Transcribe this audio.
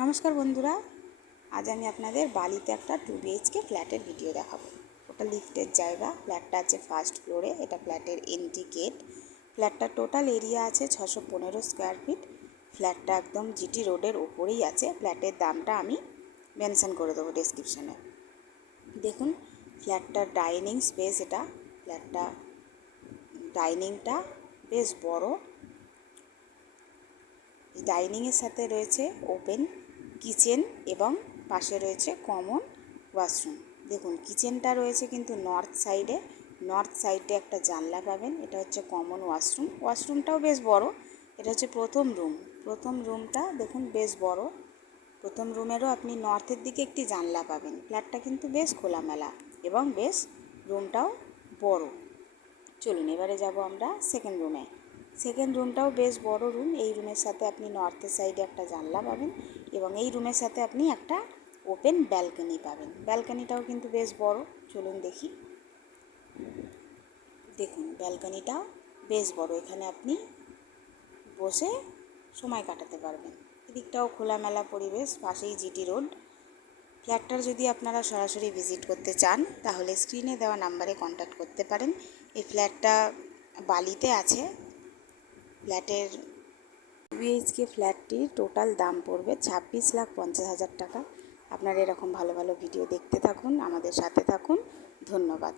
নমস্কার বন্ধুরা, আজ আমি আপনাদের বালিতে একটা 2 BHK ফ্ল্যাটের ভিডিও দেখাবো। ওটা লিফটের জায়গা। ফ্ল্যাটটা আছে ফার্স্ট ফ্লোরে। এটা ফ্ল্যাটের এন্ট্রি গেট। ফ্ল্যাটটার টোটাল এরিয়া আছে 615 স্কোয়ার ফিট। ফ্ল্যাটটা একদম জিটি রোডের ওপরেই আছে। ফ্ল্যাটের দামটা আমি মেনশন করে দেবো ডেসক্রিপশানে। দেখুন ফ্ল্যাটটার ডাইনিং স্পেস, এটা ফ্ল্যাটটা ডাইনিংটা বেশ বড়। ডাইনিংয়ের সাথে রয়েছে ওপেন কিচেন এবং পাশে রয়েছে কমন ওয়াশরুম। দেখুন কিচেনটা রয়েছে কিন্তু নর্থ সাইডে একটা জানলা পাবেন। এটা হচ্ছে কমন ওয়াশরুম। ওয়াশরুমটাও বেশ বড়। এটা হচ্ছে প্রথম রুমটা দেখুন বেশ বড়। প্রথম রুমেরও আপনি নর্থের দিকে একটি জানলা পাবেন। ফ্ল্যাটটা কিন্তু বেশ খোলামেলা এবং বেশ রুমটাও বড়। চলুন এবারে যাব আমরা সেকেন্ড রুমটাও বেশ বড় রুম। এই রুমের সাথে আপনি নর্থের সাইডে একটা জানলা পাবেন এবং এই রুমের সাথে আপনি একটা ওপেন ব্যালকনি পাবেন। ব্যালকনিটাও কিন্তু বেশ বড়। চলুন দেখি। দেখুন ব্যালকনিটাও বেশ বড়। এখানে আপনি বসে সময় কাটাতে পারবেন। এদিকটাও খোলামেলা পরিবেশ, পাশেই জিটি রোড। ফ্ল্যাটটার যদি আপনারা সরাসরি ভিজিট করতে চান তাহলে স্ক্রিনে দেওয়া নাম্বারে কন্ট্যাক্ট করতে পারেন। এই ফ্ল্যাটটা বালিতে আছে। ফ্ল্যাটের 2 BHK ফ্ল্যাটটির টোটাল দাম পড়বে 26,50,000 টাকা। আপনারা এরকম ভালো ভালো ভিডিও দেখতে থাকুন, আমাদের সাথে থাকুন। ধন্যবাদ।